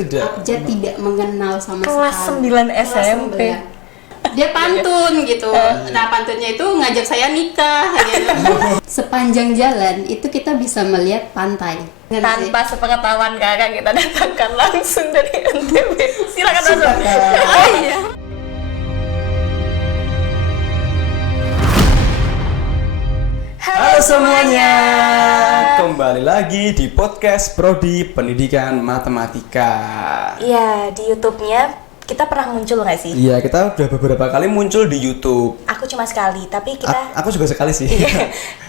Abjad tidak mengenal sama Kelas sekali. 9 SMP. Dia pantun gitu. Nah, pantunnya itu ngajak saya nikah gitu. Sepanjang jalan itu kita bisa melihat pantai. Tanpa sepengetahuan kakak kita datangkan langsung dari NTB. Silakan masuk. Oh iya. Halo semuanya, kembali lagi di podcast Prodi Pendidikan Matematika. Iya, di YouTube-nya kita pernah muncul nggak sih? Iya, kita udah beberapa kali muncul di YouTube. Aku cuma sekali, tapi kita Aku juga sekali sih.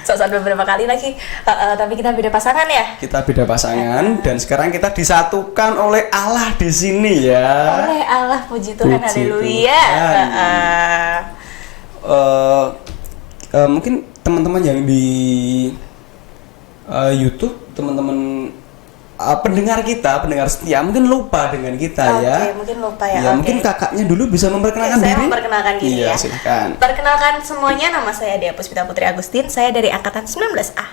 soal beberapa kali lagi, tapi kita beda pasangan ya. Kita beda pasangan dan sekarang kita disatukan oleh Allah di sini ya. Oleh Allah, puji Tuhan, Puji haleluya. Tuhan. Mungkin teman-teman yang di YouTube, teman-teman pendengar setia mungkin lupa dengan kita ya. Oke, mungkin lupa ya. Ya, Oke. mungkin kakaknya dulu bisa memperkenalkan Saya diri. memperkenalkan diri Iya, ya. silakan. Perkenalkan semuanya, nama saya Dea Puspita Putri Agustin. Saya dari angkatan 19A.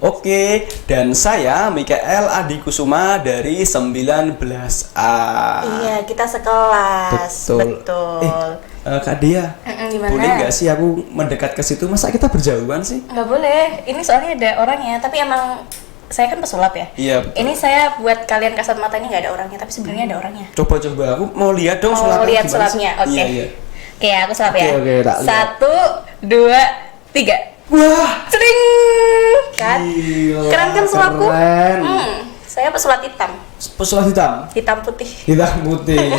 Oke, dan saya Mikael Adi Kusuma dari 19A. Iya, kita sekelas. Betul. Kak Dia, Gimana? boleh nggak sih aku mendekat ke situ? Masa kita berjauhan sih? Nggak boleh. Ini soalnya ada orangnya, tapi emang saya kan pesulap ya. Iya, betul. Ini saya buat kalian kasat mata ini nggak ada orangnya, tapi sebenarnya ada orangnya. Coba aku mau lihat dong Mau sulapnya lihat gimana sulapnya? sih? Oke. Iya, iya. Oke, aku sulap ya. Oke, tak lihat. 1, 2, 3. Wah, Cering! Kan? gila, Keren kan sulapku? keren. Saya pesulap hitam. Pesulap hitam. Hitam putih. Hitam putih.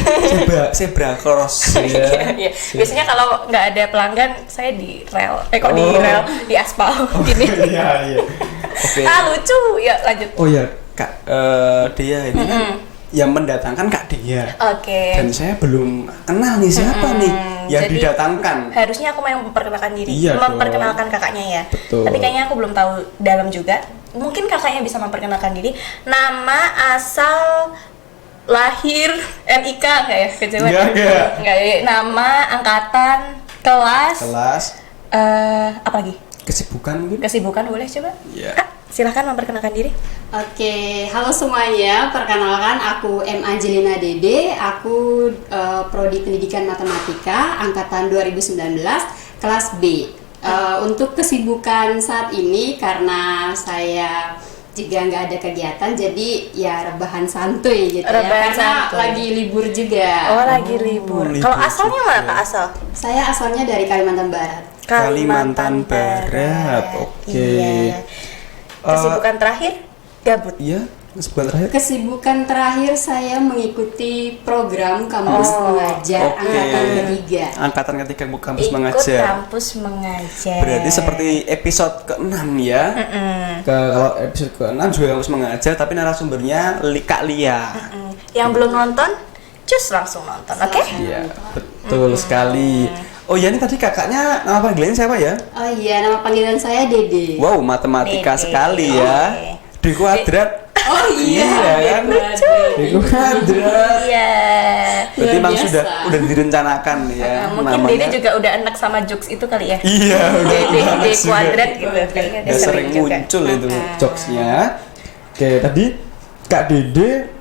Zebra cross ya. Iya. Biasanya kalau nggak ada pelanggan, saya di rel. Di Oh. rel, di aspal gini. Iya, iya. Oke. Lucu. Ya, lanjut. Oh ya, Kak Dia ini kan yang mendatangkan Kak Dia. Oke. Dan saya belum kenal nih siapa nih yang Jadi, didatangkan. Harusnya aku mau memperkenalkan diri, Iya memperkenalkan kakaknya ya. Betul. Tapi kayaknya aku belum tahu dalam juga. Mungkin kakaknya bisa memperkenalkan diri. Nama, asal, lahir, NIK nggak ya? Kejauhan. Nggak. Nggak ya. Nama, angkatan, kelas. Apa lagi? Kesibukan mungkin. Kesibukan boleh coba? Iya. Kak, silahkan memperkenalkan diri. Oke, halo semuanya. Perkenalkan, aku M. Angelina Dede. Aku Prodi Pendidikan Matematika angkatan 2019 kelas B. Untuk kesibukan saat ini karena saya juga nggak ada kegiatan, jadi ya rebahan santuy gitu Rebahan ya. Karena santuy. lagi libur juga. Oh, lagi libur. libur Kalau asalnya juga. mana Kak asal? Saya asalnya dari Kalimantan Barat. Kalimantan Barat. Oke. Iya. Kesibukan terakhir gabut. Iya, kesibukan terakhir. Kesibukan terakhir saya mengikuti program kampus mengajar Oke. angkatan ketiga. Angkatan ketiga kampus Ikut mengajar. kampus mengajar. Berarti seperti episode ke-6 ya. Kalau episode ke-6 juga kampus mengajar tapi narasumbernya Kak Lia. Yang belum nonton, cus langsung nonton, oke? Iya, betul sekali. Oh ya, ini tadi kakaknya nama panggilannya siapa ya? Oh iya, nama panggilan saya Dede. Wow, matematika Dede. sekali ya. Oke. D kuadrat. Oh Iya kan? D kuadrat. Iya. Berarti Luar memang biasa. sudah direncanakan ya Mungkin Dede juga udah enak sama jokes itu kali ya. Iya, udah Dede enak D juga. kuadrat gitu. Kayaknya Udah sering juga. muncul itu jokesnya. Oke, tadi Kak Dede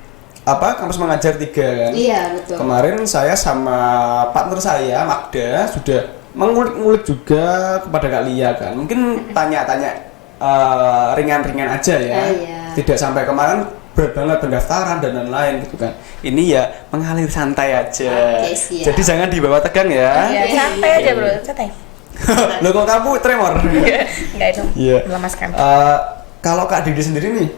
kampus mengajar 3 kan? Iya, betul. Kemarin saya sama partner saya Magda sudah mengulik-ngulik juga kepada Kak Lia kan. Mungkin tanya-tanya ringan-ringan aja ya. Iya. Tidak sampai kemarin berat banget pendaftaran dan lain-lain gitu kan. Ini ya mengalir santai aja. Oke, siap. Jadi jangan dibawa tegang ya. Iya, santai aja bro, santai. Loh kok kamu tremor? Enggak itu, Iya. melemaskan. Kalau Kak Didi sendiri nih,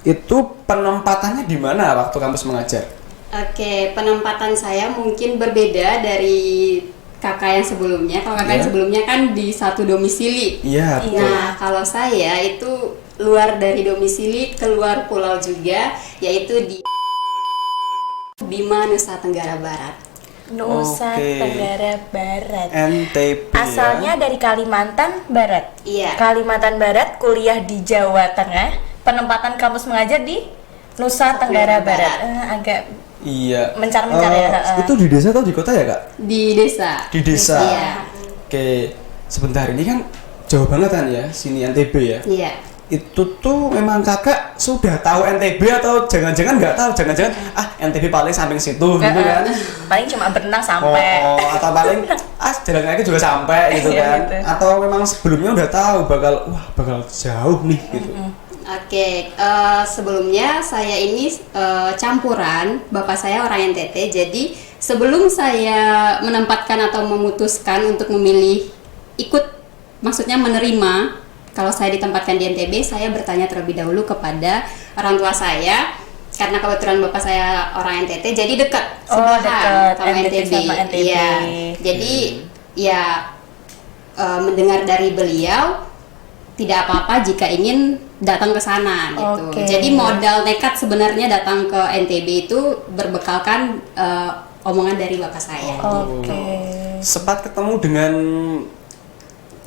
itu penempatannya di mana waktu kampus mengajar? Oke, penempatan saya mungkin berbeda dari kakak yang sebelumnya. Kalau kakak yang Iya. sebelumnya kan di satu domisili. Iya, betul. Nah, kalau saya itu luar dari domisili, keluar pulau juga, yaitu di Bima, Nusa Tenggara Barat. Nusa Oke. Tenggara Barat. NTB Asalnya dari Kalimantan Barat. Iya. Kalimantan Barat, kuliah di Jawa Tengah, penempatan kampus mengajar di Nusa Tenggara Barat. Agak Iya. mencar-mencar ya. Itu di desa atau di kota ya Kak? Di desa. Di desa. Iya. Oke, sebentar ini kan jauh banget kan ya, sini NTB ya. Iya. itu tuh memang kakak sudah tahu NTB atau jangan-jangan nggak tahu, jangan-jangan NTB paling samping situ gitu kan? Paling cuma berenang sampai. Atau paling jalan kaki juga sampai gitu Iya, kan? gitu. Atau memang sebelumnya udah tahu bakal jauh nih gitu. Oke, sebelumnya saya ini campuran, bapak saya orang NTT, jadi sebelum saya menempatkan atau memutuskan untuk memilih maksudnya menerima, kalau saya ditempatkan di NTB, saya bertanya terlebih dahulu kepada orang tua saya, karena kebetulan bapak saya orang NTT, jadi dekat sebelahan sama NTB. Iya, jadi ya mendengar dari beliau tidak apa-apa jika ingin datang ke sana gitu. Oke. Jadi modal nekat sebenarnya datang ke NTB itu berbekalkan omongan dari bapak saya. Oke. Sempat ketemu dengan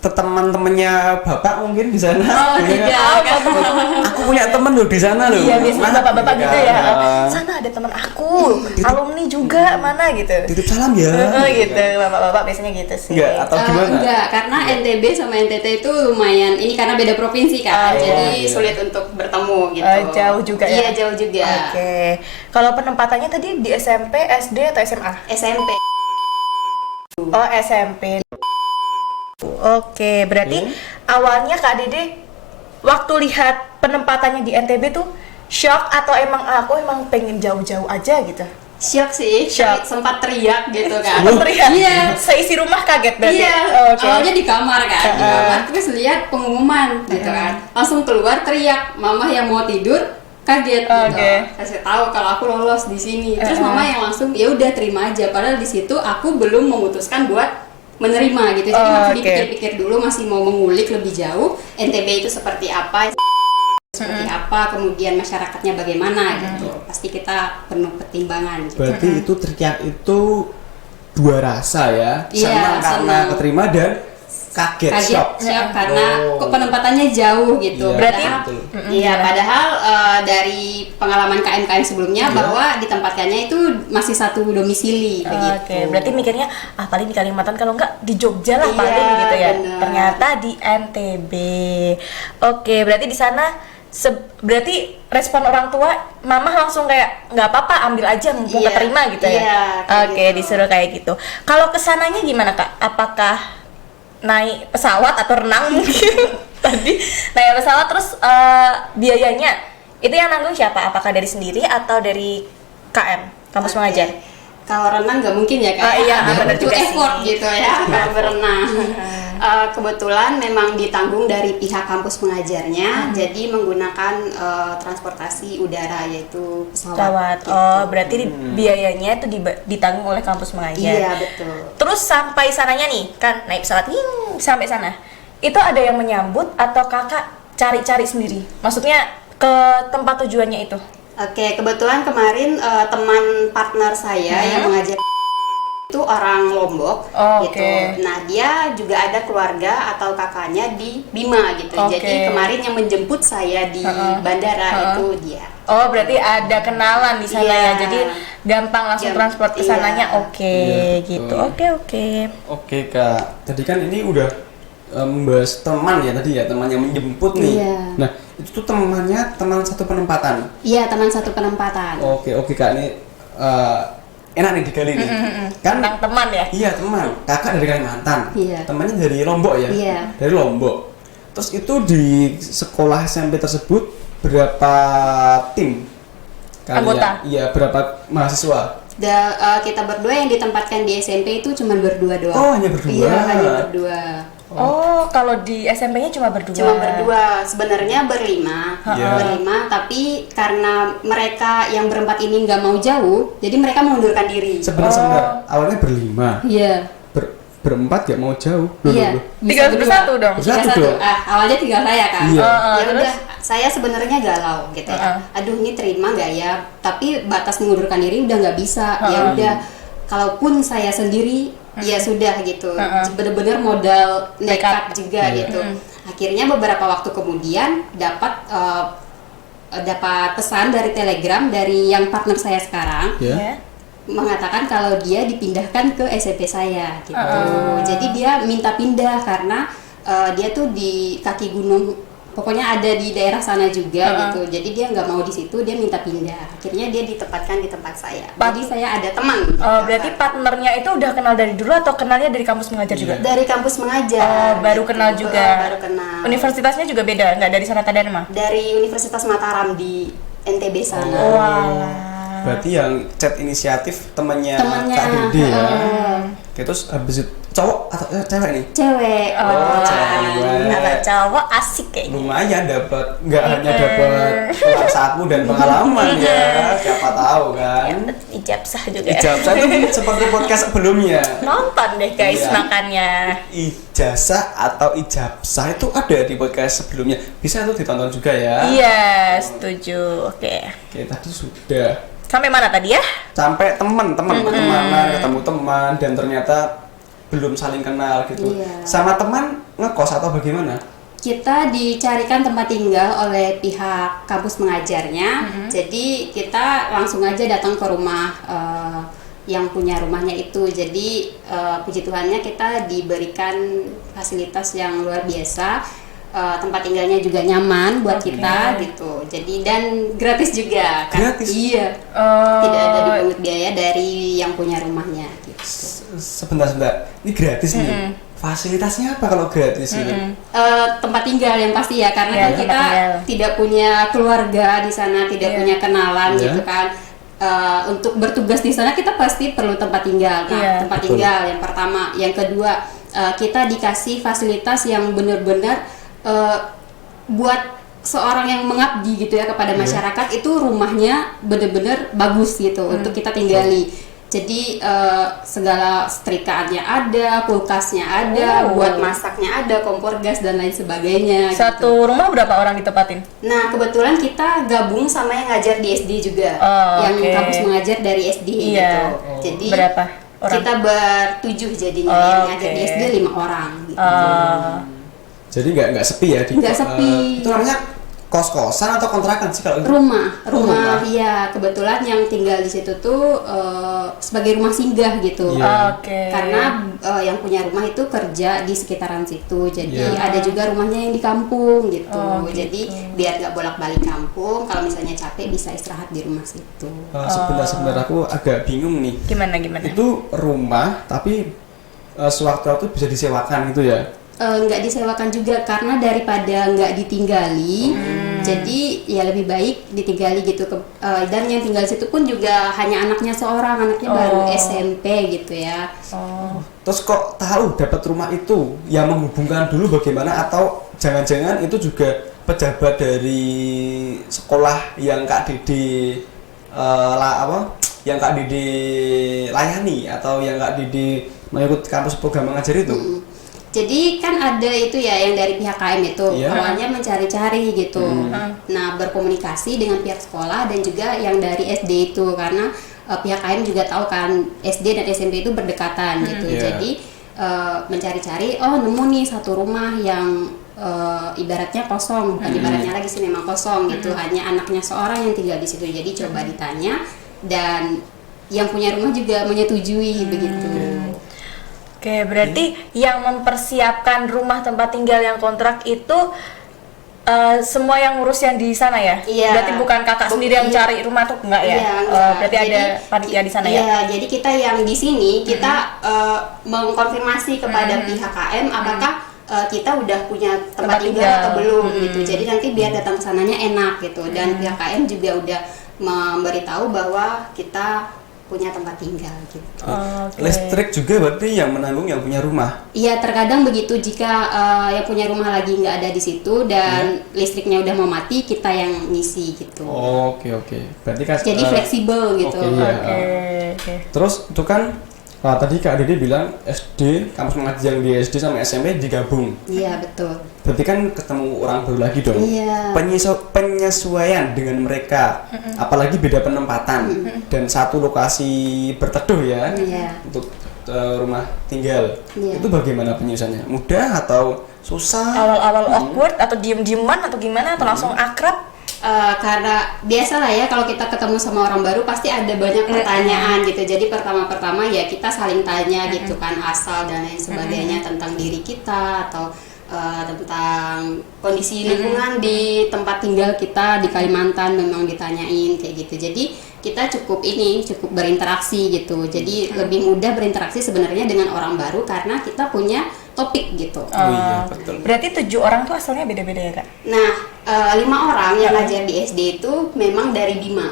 teman-temannya bapak mungkin di sana. Oh, Gitu tidak. kan? Aku punya temen loh di sana loh. Iya, biasanya Mana? bapak-bapak gitu ya. Kan? Sana ada teman aku, alumni juga mana gitu. Titip salam ya. Gitu, bapak-bapak biasanya gitu sih. Enggak, atau gimana? Enggak, karena NTB sama NTT itu lumayan, ini karena beda provinsi kan, jadi iya. sulit untuk bertemu gitu. Jauh juga ya? Iya, jauh juga. Oke. Kalau penempatannya tadi di SMP, SD atau SMA? SMP. Oh, SMP. Oke, berarti awalnya Kak Dede waktu lihat penempatannya di NTB tuh shock atau emang aku emang pengen jauh-jauh aja gitu? Syok sih, Syok. sempat teriak gitu kan. Teriak? Iya. Seisi rumah kaget berarti? Iya, Oke. awalnya di kamar kan, di kamar terus lihat pengumuman gitu kan, langsung keluar teriak, mama yang mau tidur kaget gitu, Oke. kasih tahu kalau aku lolos di sini, terus mama yang langsung ya udah terima aja, padahal di situ aku belum memutuskan buat menerima gitu, jadi masih Oke. dipikir-pikir dulu, masih mau mengulik lebih jauh NTB itu seperti apa, kemudian masyarakatnya bagaimana gitu, pasti kita penuh pertimbangan gitu. Berarti itu teriak itu dua rasa ya. Iya, Senang karena senang. keterima dan kaget, shock. karena kok penempatannya jauh gitu. Iya, Berarti betul. Iya, padahal dari pengalaman KM-KM sebelumnya Iya. bahwa ditempatkannya itu masih satu domisili begitu. Oke, berarti mikirnya paling di Kalimantan, kalau enggak di Jogja lah Iya, paling gitu ya. benar. Ternyata di NTB. Oke, berarti di sana berarti respon orang tua, mama langsung kayak nggak apa-apa, ambil aja mumpung Iya, keterima gitu ya. iya, kayak Oke, gitu. disuruh kayak gitu. Kalau kesananya gimana Kak? Apakah naik pesawat atau renang mungkin? Tadi naik pesawat terus biayanya itu yang nanggung siapa? Apakah dari sendiri atau dari KM, kampus Oke. mengajar? Kalau renang nggak mungkin ya Kak. Iya, Ada benar butuh juga effort sih. gitu ya kalau berenang. Kebetulan memang ditanggung dari pihak kampus pengajarnya, jadi menggunakan transportasi udara yaitu pesawat. Pesawat. gitu. Oh, berarti biayanya itu ditanggung oleh kampus mengajar. Iya, betul. Terus sampai sananya nih, kan naik pesawat sampai sana. Itu ada yang menyambut atau kakak cari-cari sendiri? Maksudnya ke tempat tujuannya itu? Oke, kebetulan kemarin teman partner saya yang mengajar itu orang Lombok Oh, gitu. oke. Nah, dia juga ada keluarga atau kakaknya di Bima gitu. Oke. Jadi kemarin yang menjemput saya di bandara itu dia. Oh, berarti ada kenalan di sana Iya. ya. Jadi gampang langsung transport ke sananya. Iya. Oke, Iya, gitu. betul. Oke. Oke Kak, tadi kan ini udah membahas teman ya tadi ya, teman yang menjemput nih. Iya. Nah, itu tuh teman satu penempatan. Iya, teman satu penempatan. Oke Kak, ini enak nih digali nih. Kan Tentang teman ya. iya teman, kakak dari Kalimantan, Iya. temannya dari Lombok ya, Iya. dari Lombok. Terus itu di sekolah SMP tersebut berapa tim? Anggota? Iya, berapa mahasiswa? Kita berdua yang ditempatkan di SMP itu cuma berdua doang. Oh, hanya berdua. Iya, hanya berdua. Oh, kalau di SMP-nya cuma berdua. Cuma berdua, sebenarnya berlima, Iya. berlima, tapi karena mereka yang berempat ini nggak mau jauh, jadi mereka mengundurkan diri. Sebenarnya awalnya berlima, Iya, berempat gak mau jauh. Loh, iya. loh. Tinggal Bisa bersatu dong. Tiga Bersatu satu. dong. Awalnya tinggal saya kan. Iya. Ya Terus? udah, saya sebenarnya galau gitu ya. Aduh, ini terima nggak ya? Tapi batas mengundurkan diri udah nggak bisa. Ya udah, kalaupun saya sendiri, ya sudah gitu. Bener-bener modal nekat juga gitu. Akhirnya beberapa waktu kemudian dapat pesan dari Telegram dari yang partner saya sekarang. Ya. Ya. Mengatakan kalau dia dipindahkan ke SMP saya gitu. Jadi dia minta pindah karena dia tuh di kaki gunung pokoknya ada di daerah sana juga gitu. Jadi dia nggak mau di situ, dia minta pindah. Akhirnya dia ditempatkan di tempat saya. Jadi saya ada teman. Berarti partnernya itu udah kenal dari dulu atau kenalnya dari kampus mengajar juga? Dari kampus mengajar. Baru gitu. kenal juga. Baru kenal. Universitasnya juga beda, nggak dari Sanata Dharma? Dari Universitas Mataram di NTB sana. Berarti yang chat inisiatif temannya Temannya, Kak Dede ya. Oke, terus habis itu cowok atau cewek nih? Cewek. Cewek. Kalau cowok asik kayaknya. Lumayan dapat, nggak hanya dapat kelas saku dan pengalaman ya, siapa tahu kan. Ijabsah juga ya. Ijazah itu seperti podcast sebelumnya. Nonton deh guys Iya. makanya. Ijazah atau ijabsah itu ada di podcast sebelumnya. Bisa tuh ditonton juga ya. Iya, setuju. Oke. Oke, tadi sudah Sampai mana tadi ya? sampai teman-teman pertemanan, ketemu teman dan ternyata belum saling kenal gitu. Iya. Sama teman ngekos atau bagaimana? Kita dicarikan tempat tinggal oleh pihak kampus mengajarnya. Jadi kita langsung aja datang ke rumah yang punya rumahnya itu. Jadi puji Tuhannya kita diberikan fasilitas yang luar biasa. Tempat tinggalnya juga nyaman buat kita gitu. Jadi dan gratis juga kan. Gratis? Iya. Tidak ada dipungut biaya dari yang punya rumahnya gitu. Sebentar. Ini gratis nih. Fasilitasnya apa kalau gratis ini? Tempat tinggal yang pasti ya, karena Iya, kan tempat kita tinggal. tidak punya keluarga di sana, tidak punya kenalan Iya. gitu kan. Untuk bertugas di sana kita pasti perlu tempat tinggal. Nah, Iya. tempat Betul. tinggal yang pertama, yang kedua kita dikasih fasilitas yang benar-benar buat seorang yang mengabdi gitu ya kepada masyarakat, itu rumahnya benar-benar bagus gitu untuk kita tinggali. Jadi segala setrikaannya ada, kulkasnya ada, buat masaknya ada, kompor gas dan lain sebagainya. Satu gitu. rumah berapa orang ditempatin? Nah kebetulan kita gabung sama yang ngajar di SD juga, yang oke. kampus mengajar dari SD Iya. gitu. Jadi Berapa orang? kita bertujuh jadinya, yang ngajar Oke. di SD 5 orang. Gitu. Jadi nggak sepi ya di Nggak sepi. itu namanya kos-kosan atau kontrakan sih kalau rumah rumah. iya, kebetulan yang tinggal di situ tuh sebagai rumah singgah gitu. Iya. Oke. Karena yang punya rumah itu kerja di sekitaran situ, jadi Iya. ada juga rumahnya yang di kampung gitu. Oh, gitu. Jadi biar nggak bolak-balik kampung, kalau misalnya capek bisa istirahat di rumah situ. sebentar aku agak bingung nih. Gimana? Itu rumah tapi sewaktu-waktu bisa disewakan gitu ya? Nggak disewakan juga, karena daripada nggak ditinggali, jadi ya lebih baik ditinggali gitu. Dan yang tinggal situ pun juga hanya anaknya seorang, anaknya baru SMP gitu ya. Terus kok tahu dapat rumah itu? Yang menghubungkan dulu bagaimana, atau jangan-jangan itu juga pejabat dari sekolah yang Kak Dede yang Kak Dede layani, atau yang Kak Dede mengikuti kampus program mengajar itu? Jadi kan ada itu ya yang dari pihak KM itu, Iya. awalnya mencari-cari gitu. Nah berkomunikasi dengan pihak sekolah dan juga yang dari SD itu, karena pihak KM juga tahu kan SD dan SMP itu berdekatan gitu. Iya. Jadi mencari-cari, nemu nih satu rumah yang ibaratnya kosong, bukan ibaratnya lagi sih, memang kosong gitu. Hanya anaknya seorang yang tinggal di situ. Jadi coba ditanya dan yang punya rumah juga menyetujui begitu. Oke, berarti yang mempersiapkan rumah tempat tinggal yang kontrak itu semua yang ngurus yang di sana ya? Iya. Berarti bukan kakak sendiri yang cari rumah tuh enggak ya? Iya, enggak. Berarti ada panitia di sana ya? Iya, jadi kita yang di sini kita mengkonfirmasi kepada pihak KM apakah kita udah punya tempat tinggal atau belum gitu. Jadi nanti biar datang ke sananya enak gitu. Dan pihak KM juga udah memberitahu bahwa kita punya tempat tinggal gitu. Oke. Listrik juga berarti yang menanggung yang punya rumah? Iya, terkadang begitu, jika yang punya rumah lagi nggak ada di situ dan listriknya udah mau mati, kita yang ngisi gitu. Oke. Berarti kan Jadi fleksibel gitu. Oke, iya. Oke. Terus itu kan tadi Kak Dede bilang SD, kampus mengajar yang di SD sama SMP digabung. Iya, betul. Berarti kan ketemu orang baru lagi dong. Iya. Penyesuaian dengan mereka, apalagi beda penempatan dan satu lokasi berteduh ya Iya. untuk rumah tinggal. Iya. Itu bagaimana penyesuaiannya? Mudah atau susah? Awal-awal awkward atau diem-dieman atau gimana? Atau langsung akrab? Karena biasalah ya, kalau kita ketemu sama orang baru pasti ada banyak pertanyaan gitu. Jadi pertama-pertama ya kita saling tanya gitu kan, asal dan lain sebagainya tentang diri kita, atau tentang kondisi lingkungan di tempat tinggal kita di Kalimantan, memang ditanyain kayak gitu. Jadi kita cukup berinteraksi gitu. Jadi lebih mudah berinteraksi sebenarnya dengan orang baru karena kita punya topik gitu. Oh iya, betul. Berarti 7 orang tuh asalnya beda-beda ya Kak? Nah, 5 orang yang ngajar di SD itu memang dari Bima.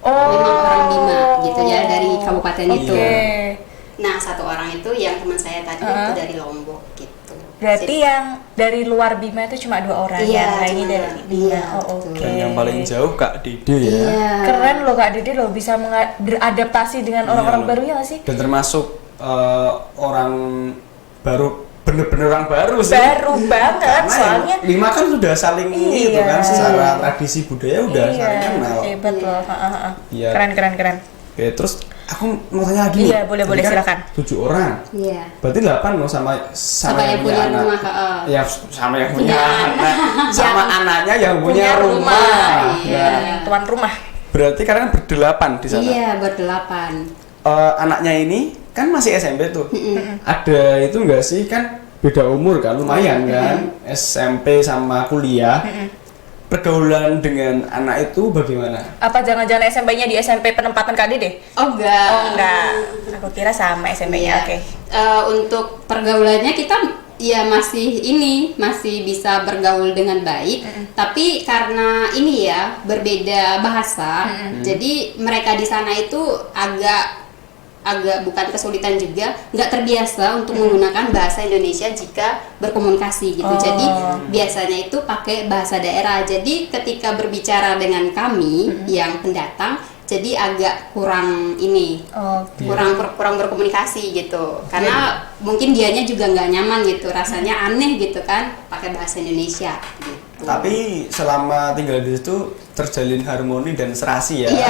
Oh. Memang orang Bima gitu ya, dari kabupaten itu. Oke. Nah, 1 orang itu yang teman saya tadi itu dari Lombok gitu. Berarti yang dari luar Bima itu cuma 2 orang, Iya, yang lainnya cuma dari 2. Bima. Iya, Oh, betul. oke. Dan yang paling jauh Kak Dede ya. Iya. Keren loh Kak Dede loh, bisa beradaptasi dengan orang-orang Iya, baru ya nggak sih? Dan termasuk orang baru, bener-bener orang baru sih. Baru banget, Karena soalnya yang 5 kan sudah saling itu Iya. kan, secara tradisi budaya udah saling kenal. Hebat loh. Iya. Keren. Oke, terus aku mau tanya lagi. Iya, boleh, Tadi kan silakan. 7 orang. Iya. Berarti 8 loh sama yang punya anak. rumah, Ya, sama yang punya Punya anak, sama anaknya yang punya rumah. Iya. Nah, Yang tuan rumah. berarti kalian berdelapan di sana. Iya, berdelapan. Anaknya ini kan masih SMP tuh. Ada itu enggak sih, kan beda umur kan, lumayan kan, SMP sama kuliah. Pergaulan dengan anak itu bagaimana? Apa jangan-jangan SMP-nya di SMP penempatan Kak Dede? Oh enggak. Oh enggak. Aku kira sama SMP-nya. Iya. Oke. Untuk pergaulannya kita ya masih bisa bergaul dengan baik, tapi karena ini ya berbeda bahasa, jadi mereka di sana itu agak bukan kesulitan juga, nggak terbiasa untuk menggunakan bahasa Indonesia jika berkomunikasi gitu. Jadi biasanya itu pakai bahasa daerah. Jadi ketika berbicara dengan kami yang pendatang, jadi agak kurang kurang berkomunikasi gitu. Karena mungkin dianya juga nggak nyaman gitu, rasanya aneh gitu kan pakai bahasa Indonesia gitu. Tapi selama tinggal di situ terjalin harmoni dan serasi ya. Iya,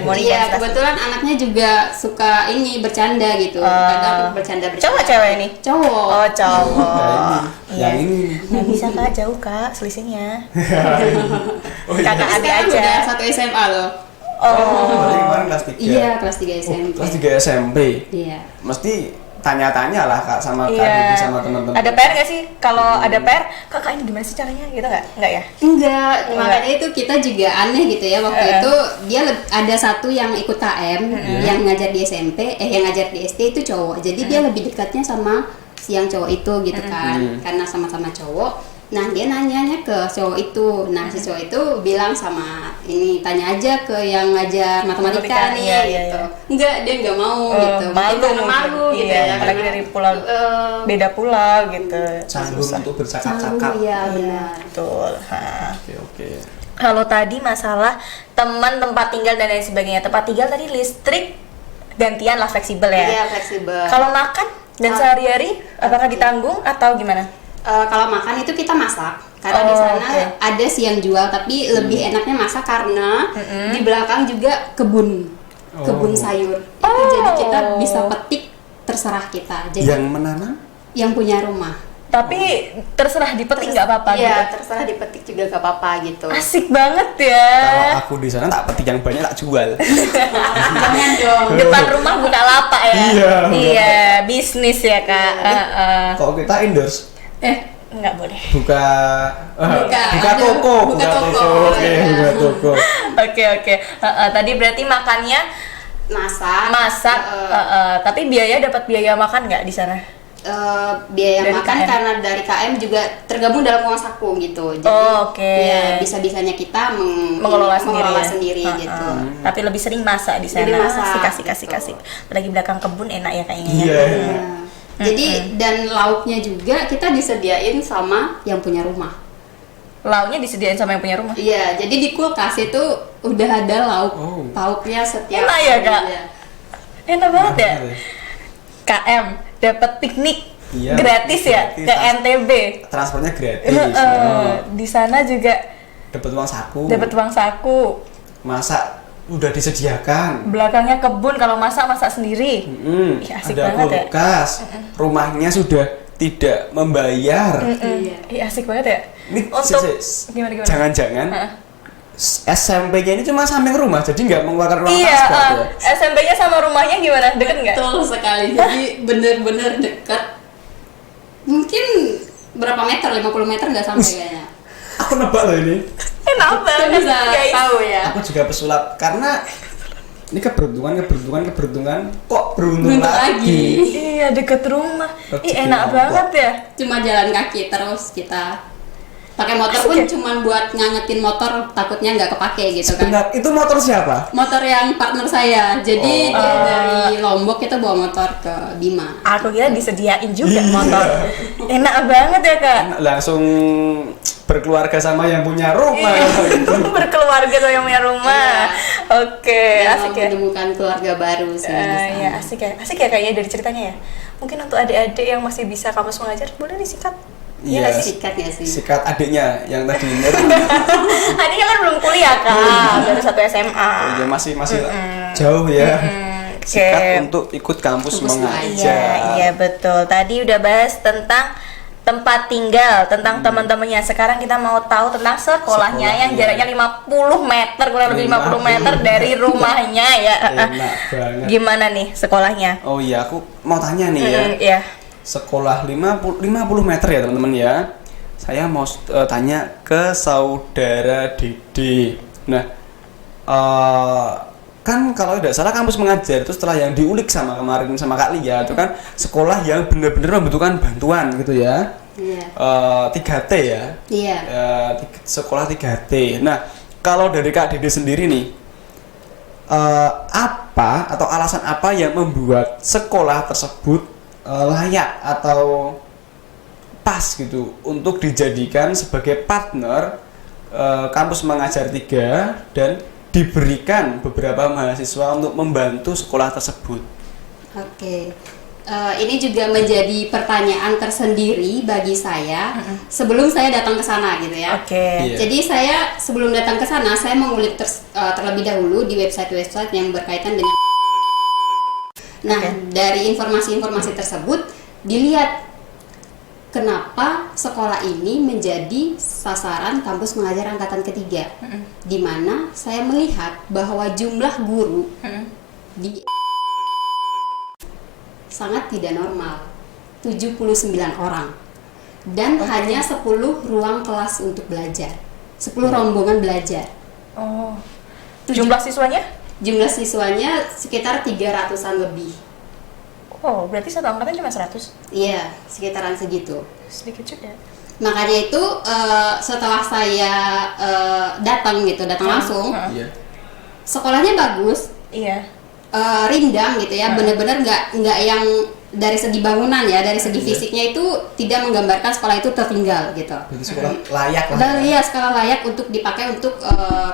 Harmoni iya, dan kebetulan anaknya juga suka bercanda gitu. Kadang bercanda. Cowok cewek ini? Cowok. Oh, cowok. Nah, Iya. yang ini. Nggak bisa Kak, jauh Kak selisihnya. Oh iya. Kakak adik Sekarang aja. udah 1 SMA loh. Berarti kemarin kelas 3. Iya, kelas 3 SMP. Kelas 3 SMP. Iya. Mesti tanya-tanya lah Kak sama Kak Iya. Didi sama teman-teman. Ada PR nggak sih? Kalau ada PR, Kak ini gimana sih caranya? Gitu nggak? Nggak ya? Enggak, makanya itu kita juga aneh gitu ya. Waktu itu dia ada satu yang ikut KM yang ngajar di SMP, yang ngajar di SD itu cowok. Jadi dia lebih dekatnya sama si yang cowok itu gitu kan. Karena sama-sama cowok. Nah, dia nanyanya ke cowok itu. Nah, si cowok itu bilang sama ini, tanya aja ke yang ngajar matematika nih iya, gitu. iya. Enggak, dia enggak mau gitu. Mungkin karena malu gitu iya, ya. apalagi karena, dari pulau beda pulau gitu. canggung untuk bercakap-cakap. canggung, ya benar. Betul. Oke. Kalau tadi masalah teman, tempat tinggal dan lain sebagainya. Tempat tinggal tadi listrik gantian lah, fleksibel ya. Iya, fleksibel. Kalau makan dan sehari-hari apakah ditanggung atau gimana? Kalau makan itu kita masak karena di sana ada sih yang jual, tapi lebih enaknya masak karena di belakang juga kebun sayur. Itu jadi kita bisa petik terserah kita. Jadi Yang menanam? yang punya rumah. Tapi terserah dipetik nggak apa-apa Iya, gitu. terserah dipetik juga gak apa-apa gitu. Asik banget ya. Kalau aku di sana tak petik yang banyak tak jual. Jangan dong. Depan rumah buka lapak ya. Iya. Iya, bisnis ya Kak. Kalau kita indoors Nggak boleh. buka Aduh, toko, buka toko. Oke, Iya. buka toko. Oke. Tadi berarti makannya masak. Tapi dapat biaya makan nggak di sana? Biaya Dari makan KM. karena dari KM juga tergabung dalam uang saku gitu. Jadi Oke. ya bisa-bisanya kita Mengelola sendiri gitu. Tapi lebih sering masak di sana. Jadi masak, Kasih. Apalagi belakang kebun enak ya kayaknya. Iya. Nah, jadi dan lauknya juga kita disediain sama yang punya rumah. Lauknya disediain sama yang punya rumah. Iya, jadi di kulkas itu udah ada lauknya setiap Enak ya, Kak? Iya. Enak banget ya. Benar. KM dapat piknik Iya, gratis ya gratis. ke NTB. Transportnya gratis. Di sana juga Dapat uang saku. dapat uang saku. Masak udah disediakan. Belakangnya kebun, kalau masak sendiri. Ih, asik Ada banget ya. kulkas. Rumahnya sudah tidak membayar. Iya. Ih, asik banget ya. Ini Untuk gimana? jangan-jangan SMP-nya ini cuma samping rumah, jadi nggak mengeluarkan uang Iya, transport ya. SMP-nya sama rumahnya gimana? Deket nggak? Betul sekali. Jadi bener-bener dekat. Mungkin berapa meter? 50 meter nggak sampai kayaknya. Aku nebak loh ini. Enak banget Bisa guys. tahu ya. Aku juga pesulap karena ini keberuntungan kok beruntung Beruntung lagi. lagi. Iya, deket rumah. Rezeki Ih, enak Allah. banget ya. Cuma jalan kaki terus kita pakai motor pun Asik ya? cuman buat ngangetin motor, takutnya nggak kepake gitu kan. Benar, itu motor siapa? Motor yang partner saya, jadi Oh. dia dari Lombok kita bawa motor ke Bima. Aku kira disediain juga motor. Enak banget ya, Kak. Langsung berkeluarga sama yang punya rumah. Berkeluarga tuh yang punya rumah. Oke, Dan asik mau ya. menemukan keluarga baru sih. di sana. Ya, asik ya kayaknya dari ceritanya ya. Mungkin untuk adik-adik yang masih bisa kampus mengajar, boleh disikat. Iya. Iya, sikat ya sih. Sikat adiknya yang tadi Adiknya kan belum kuliah Kak, baru 1 SMA. ya masih jauh ya. Oke. Sikat untuk ikut kampus Kampus mengajar. Iya betul. Tadi udah bahas tentang tempat tinggal, tentang teman-temannya. Sekarang kita mau tahu tentang sekolahnya yang jaraknya 50 meter, kurang lebih 50 meter dari rumahnya ya. Enak banget. Gimana nih sekolahnya? Oh iya, aku mau tanya nih ya. Iya. Sekolah 50 meter ya teman-teman ya. Saya mau tanya ke saudara Dede. Nah, kan kalau tidak salah kampus mengajar itu setelah yang diulik sama kemarin sama Kak Lia itu kan sekolah yang benar-benar membutuhkan bantuan gitu ya. Iya. 3T ya. Iya. Sekolah 3T. Nah, kalau dari Kak Dede sendiri nih, apa atau alasan apa yang membuat sekolah tersebut layak atau pas gitu untuk dijadikan sebagai partner kampus mengajar 3 dan diberikan beberapa mahasiswa untuk membantu sekolah tersebut? Oke. Ini juga menjadi pertanyaan tersendiri bagi saya sebelum saya datang ke sana gitu ya. Oke. Iya. Jadi saya sebelum datang ke sana saya mengulik terlebih dahulu di website-website yang berkaitan dengan. Nah, dari informasi-informasi tersebut dilihat kenapa sekolah ini menjadi sasaran kampus mengajar angkatan ketiga, di mana saya melihat bahwa jumlah guru di sangat tidak normal, 79 orang, dan hanya 10 ruang kelas untuk belajar, 10 rombongan belajar. Oh. Jumlah siswanya? Jumlah siswanya sekitar 300-an lebih. Oh, berarti satu angkatan cuma 100. Iya, sekitaran segitu. Sedikit juga. Makanya itu setelah saya datang langsung, Iya. sekolahnya bagus, Iya. rindang gitu ya, bener-bener nggak yang dari segi bangunan ya, dari segi fisiknya itu tidak menggambarkan sekolah itu tertinggal gitu. Jadi sekolah layak lah. Dan iya, skala layak untuk dipakai untuk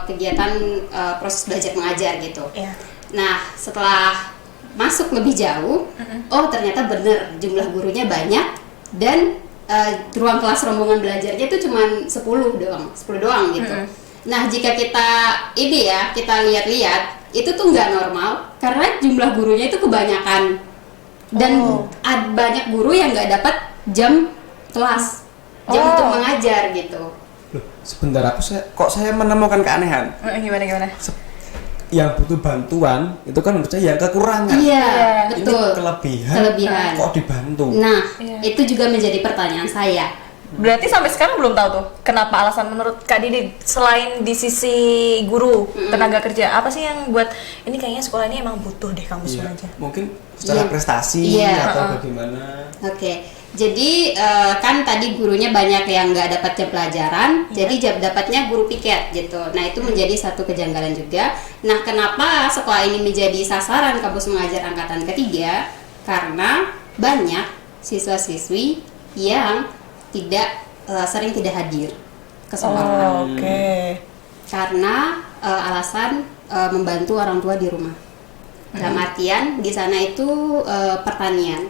kegiatan proses belajar mengajar gitu. Iya. Nah, setelah masuk lebih jauh, oh ternyata bener jumlah gurunya banyak dan ruang kelas rombongan belajarnya itu cuma 10 doang gitu. Nah, jika kita kita lihat-lihat itu tuh nggak normal karena jumlah gurunya itu kebanyakan dan banyak guru yang nggak dapat jam kelas, jam untuk mengajar gitu. Loh, sebentar saya menemukan keanehan. Gimana? Yang butuh bantuan itu kan harusnya yang kekurangan. Iya, Ini betul. kelebihan. Kok dibantu? Nah, Iya. itu juga menjadi pertanyaan saya. Berarti sampai sekarang belum tahu tuh kenapa alasan menurut Kak Didi selain di sisi guru, tenaga kerja, apa sih yang buat ini kayaknya sekolah ini emang butuh deh kampus Iya. mengajar. Mungkin secara Iya. prestasi Iya. atau bagaimana? Oke, jadi kan tadi gurunya banyak yang nggak dapat jam pelajaran, jadi dapatnya guru piket gitu. Nah, itu menjadi satu kejanggalan juga. Nah, kenapa sekolah ini menjadi sasaran kampus mengajar angkatan ketiga? Karena banyak siswa-siswi yang sering tidak hadir ke sekolah Oke. karena alasan membantu orang tua di rumah. Dalam artian di sana itu pertanian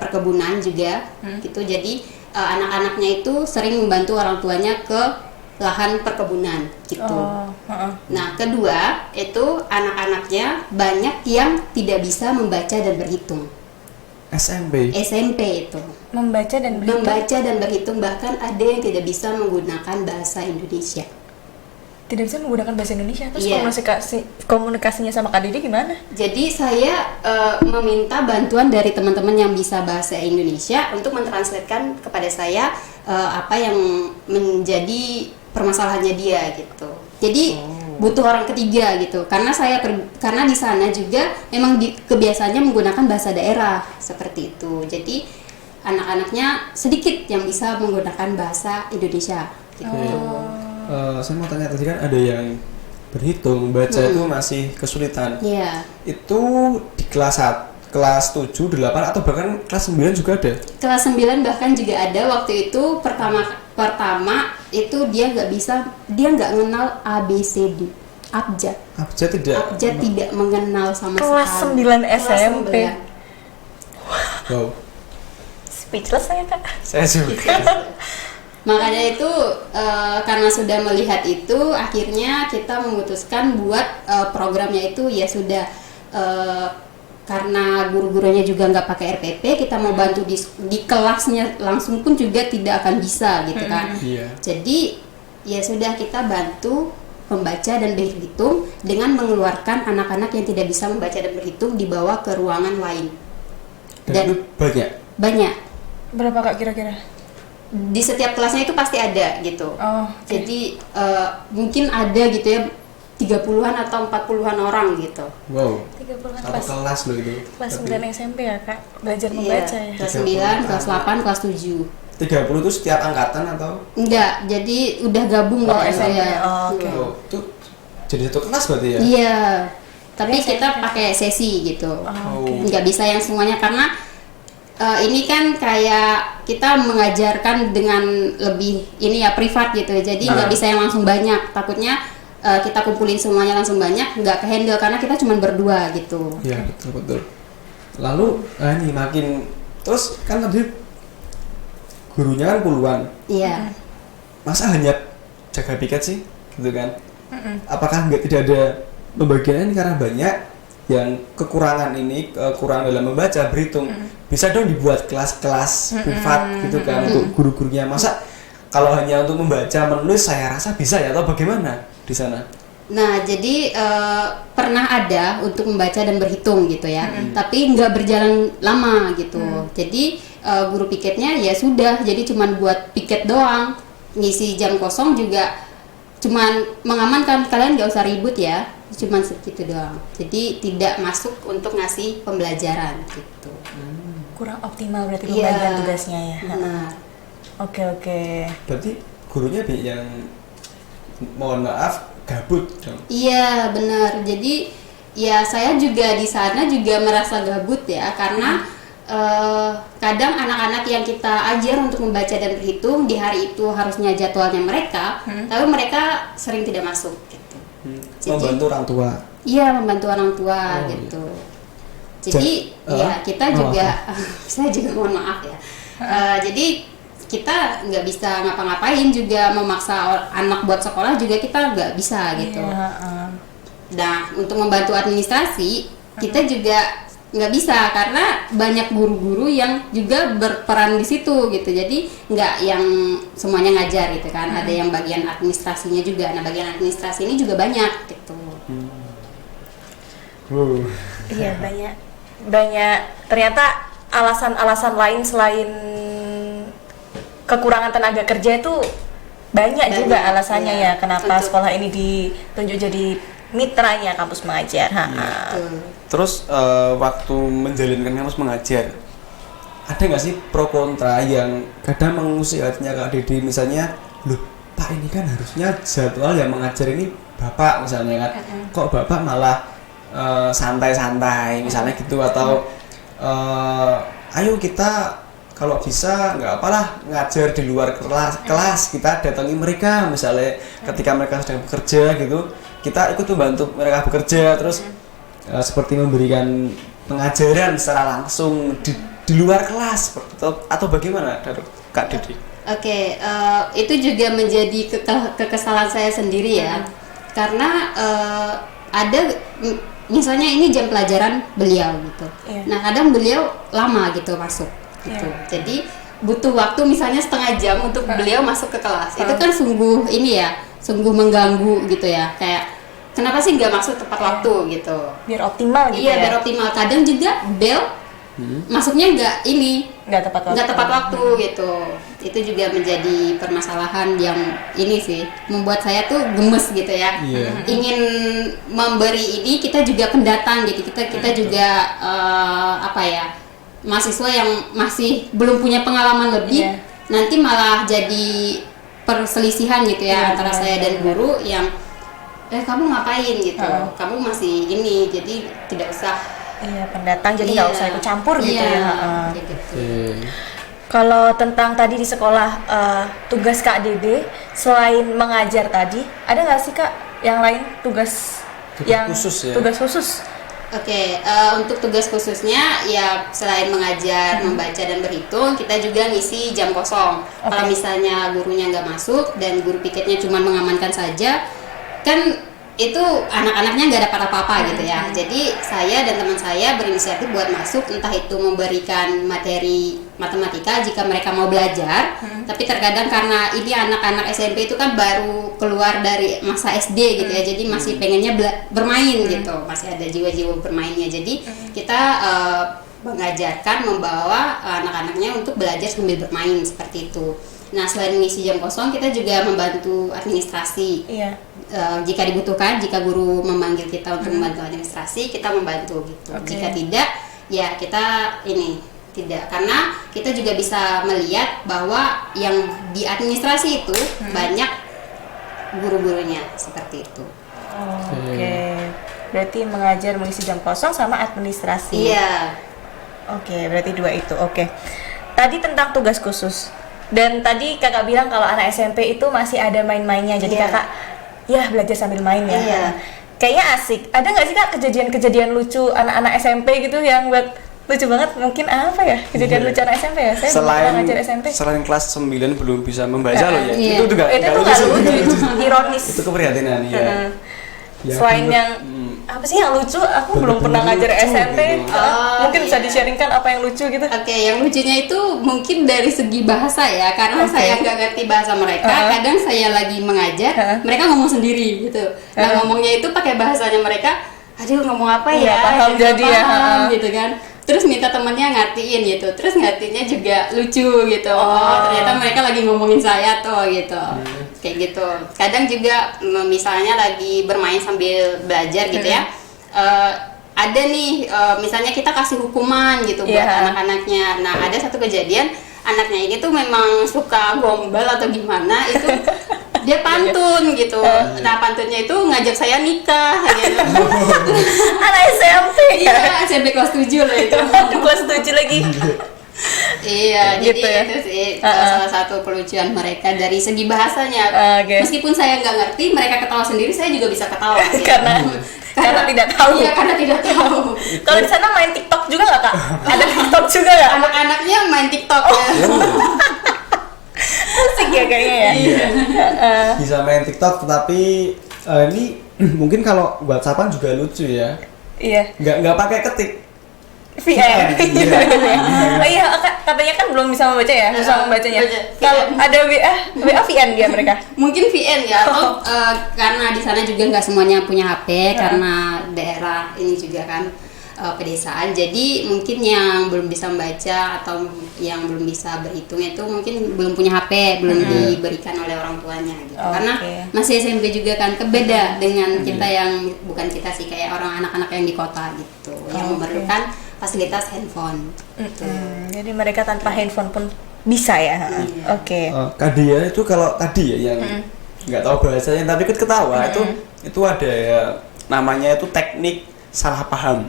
perkebunan juga gitu. Jadi anak-anaknya itu sering membantu orang tuanya ke lahan perkebunan gitu. Nah, kedua itu anak-anaknya banyak yang tidak bisa membaca dan berhitung. SMP itu Membaca dan berhitung. membaca dan berhitung, bahkan ada yang tidak bisa menggunakan bahasa Indonesia. tidak bisa menggunakan bahasa Indonesia. Terus Iya. komunikasinya sama Kak Dede gimana? Jadi saya meminta bantuan dari teman-teman yang bisa bahasa Indonesia untuk mentranslatekan kepada saya apa yang menjadi permasalahannya dia gitu. Jadi butuh orang ketiga gitu. Karena karena di sana juga memang kebiasaannya menggunakan bahasa daerah seperti itu. Jadi anak-anaknya sedikit yang bisa menggunakan bahasa Indonesia gitu. Saya mau tanya tadi kan ada yang berhitung, baca itu masih kesulitan. Iya. Itu di kelas 7, 8 atau bahkan kelas 9 juga ada? Kelas 9 bahkan juga ada. Waktu itu pertama itu dia nggak mengenal ABCD, abjad tidak. tidak mengenal sama Kelas sekali. 9 Kelas SMP. 9. Wow. Speechless saya Kak. Saya juga. Makanya itu karena sudah melihat itu, akhirnya kita memutuskan buat programnya itu ya sudah, karena guru-gurunya juga nggak pakai RPP, kita mau bantu di kelasnya langsung pun juga tidak akan bisa gitu kan. Iya. Jadi ya sudah, kita bantu membaca dan berhitung dengan mengeluarkan anak-anak yang tidak bisa membaca dan berhitung dibawa ke ruangan lain. Dan itu Banyak. Berapa Kak kira-kira? Di setiap kelasnya itu pasti ada gitu. Oh, Jadi mungkin ada gitu ya 30-an atau 40-an orang gitu. wow. 30-an Satu kelas loh itu. kelas Tapi 9 SMP ya Kak, belajar Iya, membaca ya. kelas 9, kelas 8, kelas 7. 30 itu setiap angkatan atau? Enggak, jadi udah gabung Oh, lah SMP. saya. Oh, oke. Oh, itu jadi satu kelas berarti ya? Iya. Tapi Ini kita SMP. pakai sesi gitu. Oh. Nggak bisa yang semuanya karena ini kan kayak kita mengajarkan dengan lebih ini ya privat gitu. Jadi nggak bisa yang langsung banyak. Takutnya kita kumpulin semuanya langsung banyak, nggak kehandle karena kita cuma berdua gitu. Iya, betul. Lalu ini makin terus kan tadi gurunya kan puluhan. Iya. Masa hanya jaga piket sih? Gitu kan? Apakah tidak ada pembagian ini karena banyak yang kekurangan dalam membaca, berhitung. Bisa dong dibuat kelas-kelas privat gitu kan untuk guru-gurunya. Masa kalau hanya untuk membaca, menulis saya rasa bisa ya atau bagaimana di sana? Nah, jadi pernah ada untuk membaca dan berhitung gitu ya, tapi nggak berjalan lama gitu. Jadi guru piketnya ya sudah, jadi cuman buat piket doang, ngisi jam kosong juga cuman mengamankan kalian nggak usah ribut ya, cuman segitu doang. Jadi tidak masuk untuk ngasih pembelajaran gitu. Kurang optimal berarti Iya. pembagian tugasnya ya. Benar. Oke. Berarti gurunya yang mohon maaf gabut dong. Iya benar. Jadi ya saya juga di sana juga merasa gabut ya, karena kadang anak-anak yang kita ajar untuk membaca dan berhitung di hari itu harusnya jadwalnya mereka, tapi mereka sering tidak masuk gitu. Jadi- Membantu orang tua. Iya, membantu orang tua Oh, gitu. Jadi ya kita juga saya juga mohon maaf ya. Jadi kita nggak bisa ngapa-ngapain juga, memaksa anak buat sekolah juga kita nggak bisa gitu. Iya, Nah, untuk membantu administrasi kita juga nggak bisa karena banyak guru-guru yang juga berperan di situ gitu. Jadi nggak yang semuanya ngajar gitu kan. Ada yang bagian administrasinya juga. Nah, bagian administrasi ini juga banyak gitu. Iya, banyak ternyata alasan-alasan lain selain kekurangan tenaga kerja itu banyak juga alasannya iya. ya kenapa Untuk- sekolah ini ditunjuk jadi mitranya kampus mengajar. Betul. Terus waktu menjalankan kampus mengajar, ada nggak sih pro kontra yang kadang mengusik hatinya Kak Dede, misalnya, loh Pak ini kan harusnya jadwal yang mengajar ini Bapak misalnya kan, kok Bapak malah santai-santai misalnya gitu, atau ayo kita kalau bisa nggak apalah ngajar di luar kelas, kita datangi mereka misalnya ketika mereka sedang bekerja gitu, kita ikut membantu mereka bekerja, terus seperti memberikan pengajaran secara langsung di luar kelas atau bagaimana Kak Dede? Oke, itu juga menjadi kekesalan saya sendiri ya, karena ada misalnya ini jam pelajaran beliau gitu. Iya. Nah kadang beliau lama gitu masuk gitu. Iya. Jadi butuh waktu misalnya setengah jam untuk beliau masuk ke kelas. Itu kan sungguh ini ya, sungguh mengganggu gitu ya, kayak kenapa sih nggak masuk tepat waktu gitu. Biar optimal gitu Iya, ya. biar optimal. Kadang juga bel masuknya Nggak tepat waktu. nggak tepat waktu gitu. Itu juga menjadi permasalahan yang ini sih membuat saya tuh gemes gitu ya. Iya. Ingin memberi ini, kita juga pendatang gitu, kita juga apa ya, mahasiswa yang masih belum punya pengalaman lebih. Iya. Nanti malah jadi perselisihan gitu ya Iya, antara saya dan guru yang kamu ngapain gitu, kamu masih ini, jadi tidak usah. Iya, pendatang jadi nggak usah ikut campur gitu Iya, ya. kayak gitu. Kalau tentang tadi di sekolah tugas Kak Dede selain mengajar tadi, ada nggak sih Kak yang lain tugas yang khusus ya? tugas khusus? Oke, untuk tugas khususnya ya selain mengajar, membaca dan berhitung, kita juga ngisi jam kosong. Kalau misalnya gurunya nggak masuk dan guru piketnya cuma mengamankan saja, kan itu anak-anaknya nggak dapat apa-apa gitu ya. Jadi saya dan teman saya berinisiatif buat masuk, entah itu memberikan materi matematika jika mereka mau belajar. Tapi terkadang karena ini anak-anak SMP itu kan baru keluar dari masa SD gitu ya, jadi masih pengennya bermain gitu, masih ada jiwa-jiwa bermainnya. Jadi kita mengajarkan, membawa anak-anaknya untuk belajar sambil bermain seperti itu. Nah, selain mengisi jam kosong, kita juga membantu administrasi. Iya. Jika dibutuhkan, jika guru memanggil kita untuk membantu administrasi, kita membantu gitu. Jika tidak, ya kita ini tidak, karena kita juga bisa melihat bahwa yang di administrasi itu banyak guru-gurunya seperti itu. Oke. Berarti mengajar, mengisi jam kosong sama administrasi. Iya. Oke, berarti dua itu. Oke. Tadi tentang tugas khusus. Dan tadi kakak bilang kalau anak SMP itu masih ada main-mainnya. Jadi Iya. kakak ya belajar sambil main ya. Iya. Kayaknya asik. Ada nggak sih kak kejadian-kejadian lucu anak-anak SMP gitu yang buat lucu banget? Mungkin apa ya kejadian lucu anak SMP ya? Saya belum pernah ngajar SMP. Selain kelas 9 belum bisa membaca loh ya. Iya. Itu juga Itu tuh nggak lucu, itu ironis. Itu keprihatinan ya. Ya, Selain bener. yang apa sih yang lucu? Aku belum pernah ngajar lucu SMP. gitu. Mungkin bisa iya. di-sharingkan apa yang lucu gitu? Oke, yang lucunya itu mungkin dari segi bahasa ya, karena saya nggak ngerti bahasa mereka. Kadang saya lagi mengajar, mereka ngomong sendiri gitu. Nah, ngomongnya itu pakai bahasanya mereka. Aduh, ngomong apa Iya, ya? paham Gitu, jadi ya, paham, gitu kan. Terus minta temannya ngertiin gitu. Terus ngertiinnya juga lucu gitu. Oh, ternyata mereka lagi ngomongin saya tuh gitu. Kayak gitu. Kadang juga misalnya lagi bermain sambil belajar gitu ya. Ada nih misalnya kita kasih hukuman gitu buat anak-anaknya. Nah, ada satu kejadian anaknya ini tuh memang suka gombal atau gimana itu dia pantun gitu. Nah, pantunnya itu ngajak saya nikah gitu. Anak SMP ya? Iya, SMP kelas 7 lah itu. Aduh, kelas 7 lagi. Iya, Gitu jadi ya? itu sih salah satu kelucuan mereka dari segi bahasanya. Oke. Meskipun saya nggak ngerti, mereka ketawa sendiri, saya juga bisa ketawa. Gitu. Karena tidak tahu. Iya, karena tidak tahu. Kalau di sana main TikTok juga nggak kak? Ada TikTok juga nggak? Anak-anaknya main TikTok ya. Asik ya kayaknya ya. Iya. Bisa main TikTok, tetapi ini mungkin kalau WhatsAppan juga lucu ya. Iya. Nggak pakai ketik. VN. Iya. Oh iya, katanya kan belum bisa membaca ya, susah membacanya. Kalau ada WA VN dia mereka. Mungkin VN ya, atau karena di sana juga nggak semuanya punya HP karena daerah ini juga kan pedesaan. Jadi mungkin yang belum bisa membaca atau yang belum bisa berhitung itu mungkin belum punya HP, belum diberikan oleh orang tuanya gitu. Karena masih SMP juga kan, kebeda dengan kita yang bukan kita sih, kayak orang anak-anak yang di kota gitu, yang memerlukan fasilitas handphone. Gitu. Jadi mereka tanpa handphone pun bisa ya. Oke. Kadia itu kalau tadi ya yang nggak tahu bahasanya tapi ikut ketawa itu ada ya, namanya itu teknik salah paham.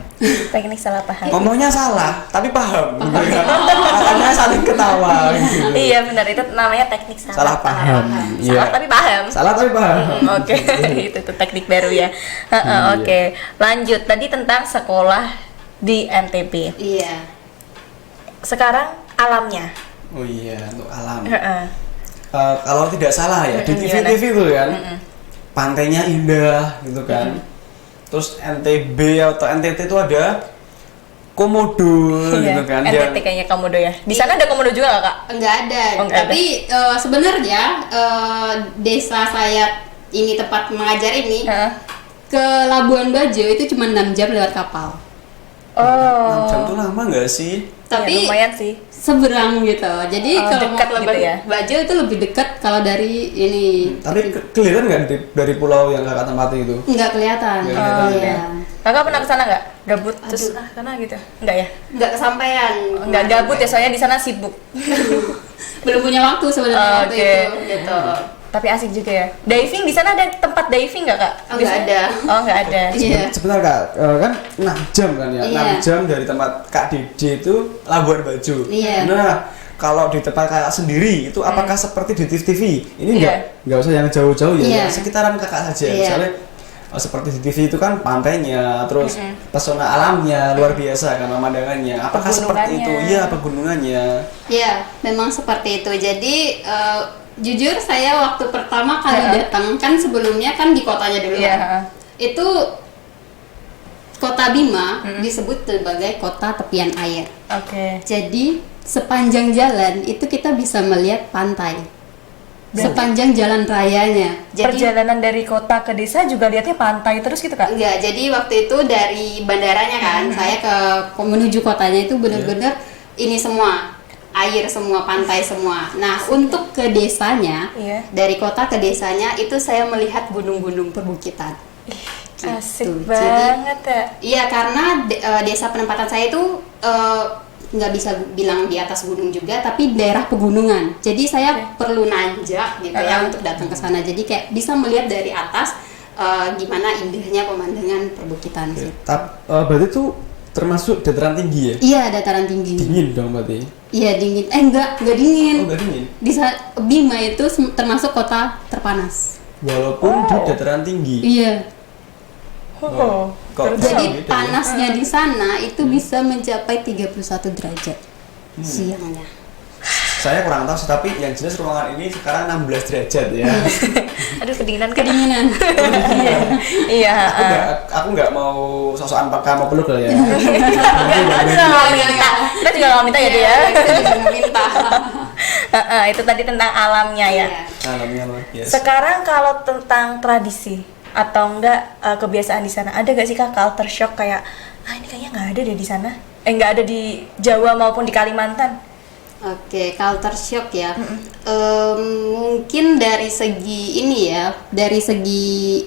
Teknik salah paham. Ngomongnya salah tapi paham. Makanya saling ketawa. Gitu. Iya benar, itu namanya teknik salah paham. Salah tapi paham. Salah tapi paham. Oke. Itu teknik baru ya. Oke. Lanjut tadi tentang sekolah di NTB. Iya. Sekarang alamnya. Oh iya, untuk alam. Heeh. Kalau tidak salah ya, di TV-TV itu kan, pantainya indah gitu kan. Terus NTB atau NTT itu ada komodo gitu kan. NTT kayaknya komodo ya. Di sana ada komodo juga nggak kak? Enggak ada. Oh, nggak Tapi sebenarnya desa saya ini tempat mengajar ini Heeh. ke Labuan Bajo itu cuma 6 jam lewat kapal. 6 jam Oh. tuh lama nggak sih? Tapi Ya, lumayan sih. seberang gitu. Jadi Oh, kalau mau dekat ke gitu Labuan ya? Bajo itu lebih dekat kalau dari ini. Tapi kelihatan nggak dari pulau yang kakak tempati itu? Nggak kelihatan. Nggak kelihatan, Iya. ya. Kakak pernah kesana nggak? Gabut terus Aduh. sana gitu? Enggak ya? Nggak kesampaian. Enggak gabut ya, soalnya di sana sibuk. Belum punya waktu sebenarnya waktu Oke. itu gitu. Tapi asik juga ya. Diving di sana ada tempat diving nggak kak? Oh, nggak ada. Oh nggak ada. Iya. Sebentar kak, kan 6 jam kan ya? Iya. 6 jam dari tempat Kak Dede itu Labuan Bajo. Iya. Nah, kalau di tempat kakak sendiri itu apakah seperti di TV? Ini Iya. nggak usah yang jauh-jauh ya, Iya. yang sekitaran kakak saja. Iya. Misalnya seperti di TV itu kan pantainya, terus pesona alamnya luar biasa kan pemandangannya. Apakah seperti itu? Pegunungannya. Iya, pegunungannya. Iya, memang seperti itu. Jadi jujur saya waktu pertama kali datang kan sebelumnya kan di kotanya dulu Iya. kan. Itu Kota Bima disebut sebagai kota tepian air. Oke. Jadi sepanjang jalan itu kita bisa melihat pantai. Sepanjang jalan rayanya. Jadi Perjalanan dari kota ke desa juga lihatnya pantai terus gitu kak? enggak, jadi waktu itu dari bandaranya kan, saya menuju kotanya itu benar-benar ini semua air semua, pantai semua. Nah, untuk ke desanya, Iya. dari kota ke desanya itu saya melihat gunung-gunung perbukitan. Asik Gitu. banget ya. Iya, karena desa penempatan saya itu nggak bisa bilang di atas gunung juga, tapi daerah pegunungan. Jadi saya perlu nanjak gitu ya untuk datang ke sana. Jadi kayak bisa melihat dari atas gimana indahnya pemandangan perbukitan sih. Berarti itu termasuk dataran tinggi ya? Iya, dataran tinggi. Dingin dong berarti. Iya, dingin. Enggak dingin. Oh, nggak dingin. Di Bima itu termasuk kota terpanas. Walaupun di dataran tinggi. Iya. Oh. Kok Jadi beda ya? panasnya di sana itu bisa mencapai 31 derajat siangnya. Saya kurang tahu sih, tapi yang jelas ruangan ini sekarang 16 derajat ya. Aduh kedinginan kan? Kedinginan. Iya. Aku nggak mau sosokan peka mau peluk lah ya. Kita juga nggak minta. Kita juga nggak minta ya dia. Iya, kita juga nggak minta. Itu tadi tentang alamnya ya. Iya. Alamnya luar biasa. Sekarang kalau tentang tradisi atau enggak kebiasaan di sana, ada gak sih kak culture shock kayak ini kayaknya nggak ada deh di sana, nggak ada di Jawa maupun di Kalimantan? Oke, culture shock ya. Mungkin dari segi ini ya, dari segi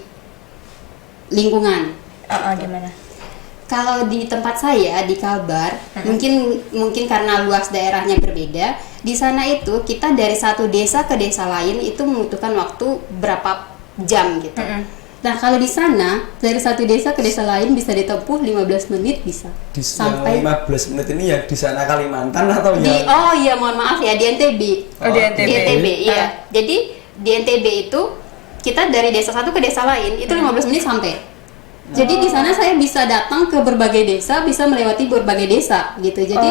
lingkungan. Gimana? Kalau di tempat saya di Kalbar, mungkin karena luas daerahnya berbeda. Di sana itu kita dari satu desa ke desa lain itu membutuhkan waktu berapa jam gitu. Nah, kalau di sana dari satu desa ke desa lain bisa ditempuh 15 menit bisa. Sampai 15 menit ini yang di sana Kalimantan atau yang Oh iya, mohon maaf ya, di NTB. Oh, di NTB. Di NTB, iya. Jadi di NTB itu kita dari desa satu ke desa lain itu 15 menit sampai. Jadi di sana saya bisa datang ke berbagai desa, bisa melewati berbagai desa gitu. Jadi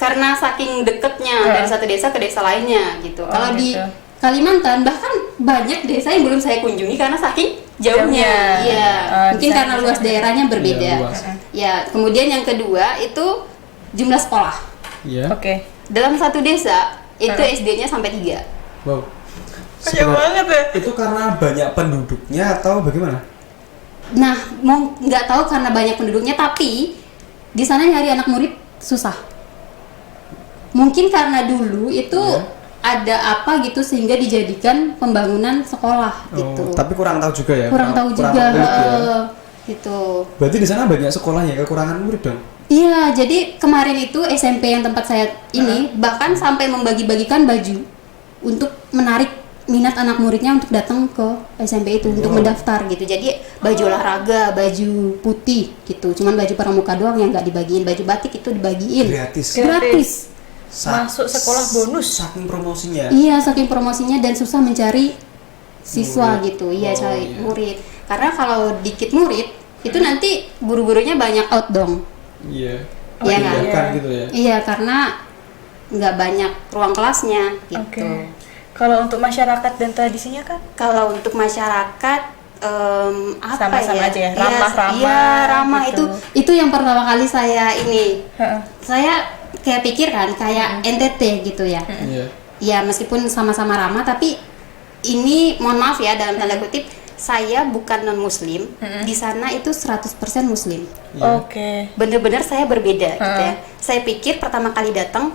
karena saking deketnya dari satu desa ke desa lainnya gitu. Kalau di gitu. Kalimantan bahkan banyak desa yang belum saya kunjungi karena saking jauhnya. Jauhnya. Iya. Mungkin Bisa, karena bisa. luas daerahnya berbeda. Iya, luas. Ya, kemudian yang kedua itu jumlah sekolah. Iya. Oke. Dalam satu desa itu SD-nya sampai 3. Wow. Kaya banget ya. Itu karena banyak penduduknya atau bagaimana? Nah, mau nggak tahu karena banyak penduduknya, tapi di sana nyari anak murid susah. Mungkin karena dulu itu ada apa gitu sehingga dijadikan pembangunan sekolah gitu. Tapi kurang tahu juga ya. Kurang tahu juga tahu ya. gitu. Berarti di sana banyak sekolahnya kekurangan murid dong. Iya, jadi kemarin itu SMP yang tempat saya ini bahkan sampai membagi-bagikan baju untuk menarik minat anak muridnya untuk datang ke SMP itu untuk mendaftar gitu. Jadi baju olahraga, baju putih gitu. Cuman baju pramuka doang yang nggak dibagiin, baju batik itu dibagiin. Gratis. Masuk sekolah bonus. Saking promosinya. Iya, saking promosinya dan susah mencari siswa gitu. Iya, cari iya. murid. Karena kalau dikit murid itu nanti guru-gurunya banyak out dong. Iya. Iya kan? Dipindahkan gitu ya. Iya, karena nggak banyak ruang kelasnya gitu. Oke. Kalau untuk masyarakat dan tradisinya kan? Kalau untuk masyarakat apa Sama-sama ya? aja ya, ramah-ramah Iya, ramah gitu. itu yang pertama kali saya ini. Heeh. Saya pikir kan kayak NTT gitu ya. Iya. Ya meskipun sama-sama ramah tapi ini mohon maaf ya dalam tanda kutip, saya bukan non muslim. Di sana itu 100% muslim. Oke. Bener-bener saya berbeda gitu ya. Saya pikir pertama kali datang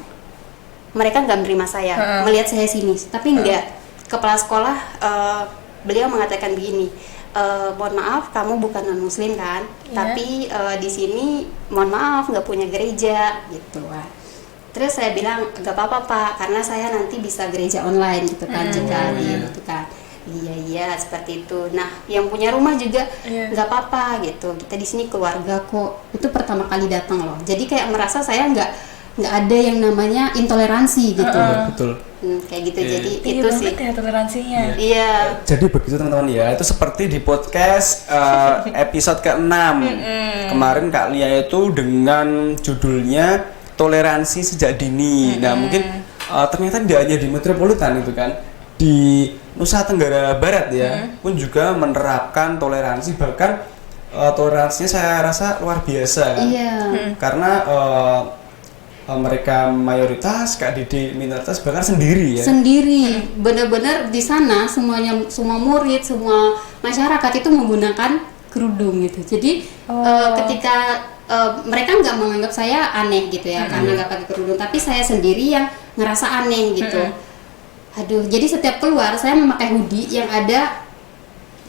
mereka nggak menerima saya, melihat saya sinis, tapi enggak. Kepala sekolah beliau mengatakan begini, mohon maaf kamu bukan non muslim kan, tapi di sini mohon maaf nggak punya gereja gitu. Terus saya bilang nggak apa-apa Pak, karena saya nanti bisa gereja online gitu kan jika dibutuhkan. Iya seperti itu. Nah yang punya rumah juga nggak apa-apa gitu, kita di sini keluarga kok. Itu pertama kali datang loh, jadi kayak merasa saya nggak ada yang namanya intoleransi gitu. Betul. Kayak gitu. Jadi Tinggi itu banget sih ya toleransinya. iya. Jadi begitu teman-teman ya, itu seperti di podcast episode ke-6 kemarin Kak Lia itu dengan judulnya toleransi sejak dini. Nah mungkin ternyata tidak hanya di metropolitan itu kan, di Nusa Tenggara Barat ya pun juga menerapkan toleransi, bahkan toleransinya saya rasa luar biasa kan. Iya. Karena mereka mayoritas, Kak Dede minoritas, bahkan sendiri ya. Sendiri, benar-benar di sana semuanya, semua murid, semua masyarakat itu menggunakan kerudung gitu. Jadi ketika mereka nggak menganggap saya aneh gitu ya, karena nggak pakai kerudung, tapi saya sendiri yang ngerasa aneh gitu. Aduh, jadi setiap keluar saya memakai hoodie yang ada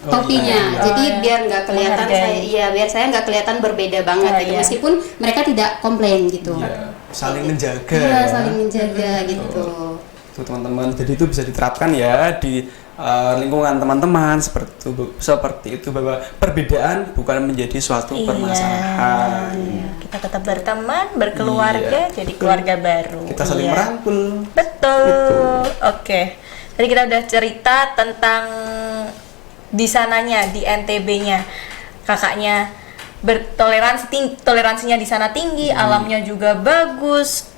topinya, jadi biar nggak kelihatan biar saya nggak kelihatan berbeda banget gitu, meskipun mereka tidak komplain gitu. Saling menjaga. Iya, saling menjaga gitu. Tuh teman-teman, jadi itu bisa diterapkan ya di lingkungan teman-teman seperti itu bahwa perbedaan bukan menjadi suatu permasalahan. Kita tetap berteman, berkeluarga, jadi keluarga baru. Kita saling merangkul. Betul. Gitu. Oke. Tadi kita udah cerita tentang di sananya, di NTB-nya. Kakaknya toleransinya di sana tinggi, alamnya juga bagus,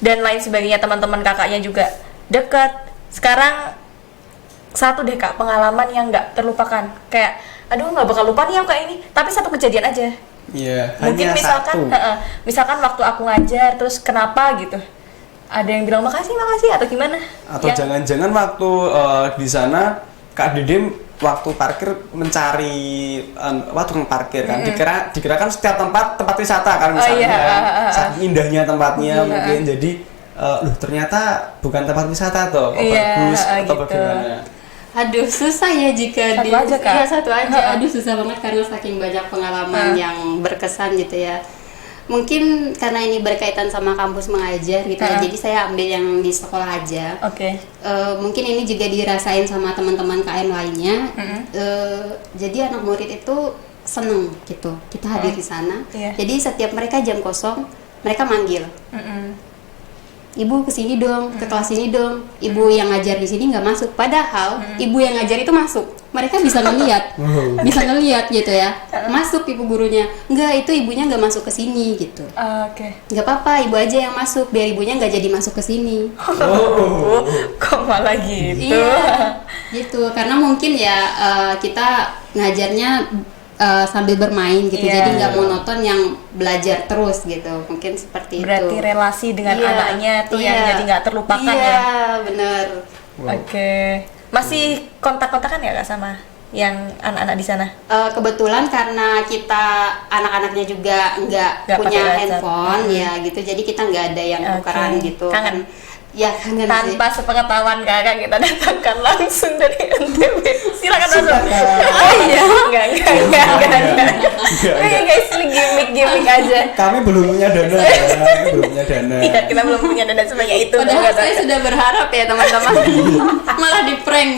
dan lain sebagainya. Teman-teman kakaknya juga dekat. Sekarang satu deh Kak, pengalaman yang nggak terlupakan, kayak aduh nggak bakal lupa nih yang kayak ini, tapi satu kejadian aja. Iya, Mungkin hanya misalkan satu. misalkan waktu aku ngajar terus kenapa gitu, ada yang bilang makasih atau gimana, Atau jangan-jangan waktu di sana Kak Dede waktu parkir mencari tukang parkir kan, dikira kan setiap tempat wisata kan misalnya, saking indahnya tempatnya mungkin, jadi loh ternyata bukan tempat wisata tuh, bagus atau gitu. bagaimana? Aduh susah ya jika Satu aja, Kak? Iya satu aja. Aduh susah banget karena saking banyak pengalaman yang berkesan gitu ya. Mungkin karena ini berkaitan sama kampus mengajar gitu ya, jadi saya ambil yang di sekolah aja. Oke. Mungkin ini juga dirasain sama teman-teman KM lainnya. Jadi anak murid itu seneng gitu kita hadir di sana. Jadi setiap mereka jam kosong mereka manggil, ibu kesini dong, ke kelas ini dong. Ibu yang ngajar di sini nggak masuk, padahal ibu yang ngajar itu masuk. Mereka bisa ngelihat, gitu ya. Masuk ibu gurunya, nggak, itu ibunya nggak masuk ke sini gitu. Oke. Nggak apa-apa, ibu aja yang masuk, biar ibunya nggak jadi masuk ke sini. Kok malah gitu? Iya, gitu. Karena mungkin ya kita ngajarnya sambil bermain gitu, jadi nggak monoton yang belajar terus gitu, mungkin seperti Berarti itu. relasi dengan anaknya tuh yang jadi nggak terlupakan ya. Iya, bener. Oke. Masih kontak-kontakan ya Kak sama yang anak-anak di sana? Kebetulan karena kita anak-anaknya juga nggak punya pakai handphone ya gitu, jadi kita nggak ada yang tukeran gitu. Kangen? Ya kangen sih. Tanpa sepengetahuan kakak kita datangkan langsung dari NTB. Silakan masuk. Oh iya. Enggak. Guys, ini gimmick aja. Kami belum punya dana Iya, kita belum punya dana sebanyak itu. Padahal saya sudah berharap ya teman-teman. Malah di prank.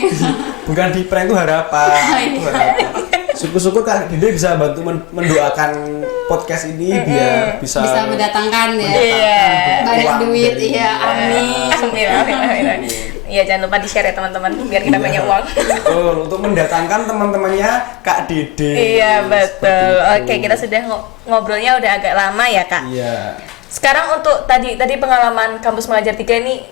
Bukan di prank, itu harapan. Itu harapan. Syukur-syukur Kak Dede bisa bantu mendoakan podcast ini biar bisa mendatangkan ya. Iya. Banyak uang duit, dari- iya. Amin. Iya, jangan lupa di-share ya teman-teman biar kita banyak uang. Betul, untuk mendatangkan teman-temannya Kak Dede. Iya, betul. Oke, kita sudah ngobrolnya udah agak lama ya, Kak. Iya. Sekarang untuk tadi pengalaman kampus mengajar 3 ini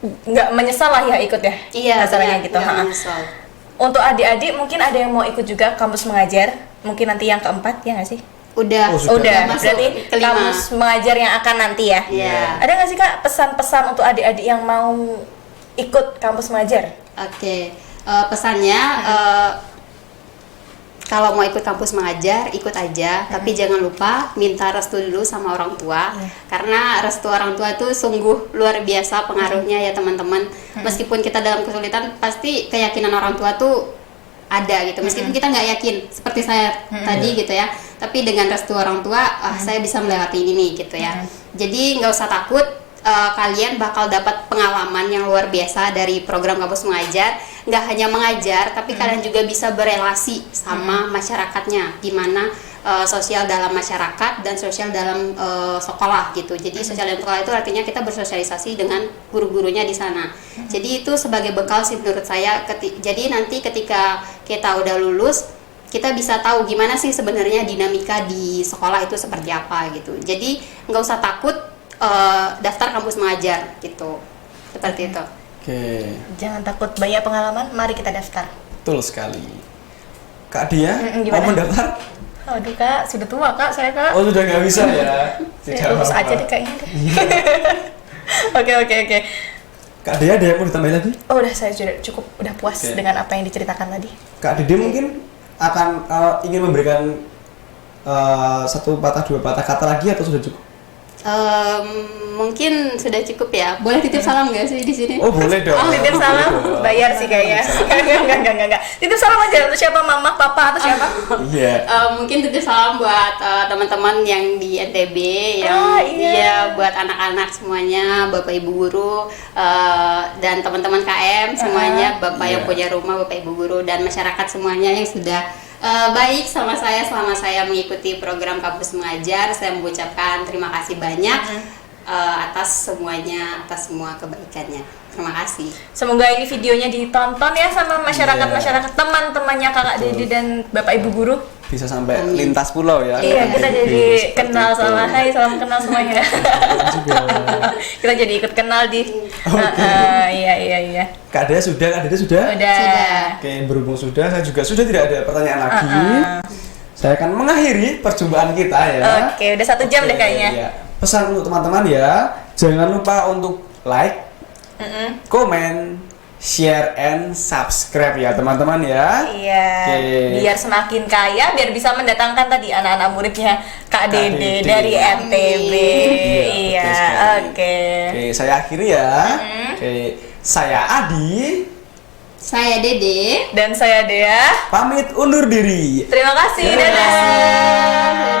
nggak menyesal lah ya ikut ya? Iya, Rasanya benar, gitu. nggak Ha-ha. menyesal. Untuk adik-adik mungkin ada yang mau ikut juga kampus mengajar, mungkin nanti yang keempat ya nggak sih? Udah, Oh, sudah. Udah, masuk berarti kelima. kampus mengajar yang akan nanti ya. Iya. Ada nggak sih Kak pesan-pesan untuk adik-adik yang mau ikut kampus mengajar? Oke, pesannya kalau mau ikut kampus mengajar, ikut aja, tapi jangan lupa minta restu dulu sama orang tua, karena restu orang tua itu sungguh luar biasa pengaruhnya ya teman-teman. Meskipun kita dalam kesulitan, pasti keyakinan orang tua tuh ada gitu, meskipun kita nggak yakin, seperti saya tadi gitu ya, tapi dengan restu orang tua, saya bisa melewati ini nih gitu ya. Jadi nggak usah takut. Kalian bakal dapat pengalaman yang luar biasa dari program kampus mengajar. Nggak hanya mengajar, tapi kalian juga bisa berelasi sama masyarakatnya, gimana sosial dalam masyarakat dan sosial dalam sekolah gitu. Jadi sosial dalam sekolah itu artinya kita bersosialisasi dengan guru-gurunya di sana. Jadi itu sebagai bekal sih menurut saya. Jadi nanti ketika kita udah lulus, kita bisa tahu gimana sih sebenarnya dinamika di sekolah itu seperti apa gitu. Jadi nggak usah takut daftar kampus mengajar gitu, seperti itu. Oke, Jangan takut, banyak pengalaman, mari kita daftar. betul sekali. Kak Dia, Gimana? mau mendaftar? Aduh kak, sudah tua kak, saya kak. Oh sudah nggak bisa ya? Ya, lulus aja deh kayaknya deh. Oke. Kak Dia ada yang mau ditambahin lagi? Oh udah, saya sudah cukup, udah puas Oke. dengan apa yang diceritakan tadi. Kak Dede mungkin akan ingin memberikan satu patah dua patah kata lagi atau sudah cukup? Mungkin sudah cukup ya. Boleh titip salam nggak sih di sini? Oh boleh dong. Oh, titip salam, bayar sih kayaknya. Enggak. Titip salam aja, untuk siapa, mama, papa, atau siapa? Iya. Mungkin titip salam buat teman-teman yang di NTB, yang iya. buat anak-anak semuanya, bapak ibu guru, dan teman-teman KM semuanya, bapak yang Iya. punya rumah, bapak ibu guru, dan masyarakat semuanya yang sudah baik sama saya selama saya mengikuti program kampus mengajar. Saya mengucapkan terima kasih banyak atas semuanya, atas semua kebaikannya. Terima kasih. Semoga ini videonya ditonton ya sama masyarakat teman-temannya kakak Dede dan bapak ibu guru. Bisa sampai lintas pulau ya. Iya, kita jadi Seperti kenal itu. sama, hai, salam kenal semuanya. Juga. Kita jadi ikut kenal di. Iya. Kak Dede sudah? Udah. Sudah. Oke, berhubung sudah, saya juga sudah tidak ada pertanyaan lagi. Saya akan mengakhiri perjumpaan kita ya. Oke, udah 1 jam deh Oke, kayaknya. ya. Pesan untuk teman-teman ya, jangan lupa untuk like, komen, share, and subscribe ya teman-teman ya. Iya, Oke. biar semakin kaya, biar bisa mendatangkan tadi anak-anak muridnya Kak Dede Dede. dari NTB. Iya, Iya, betul sekali. oke. Oke, saya akhiri ya. Oke, saya Adi, Saya Dede. Dan saya Dea. pamit undur diri. Terima kasih, Dadah. dadah.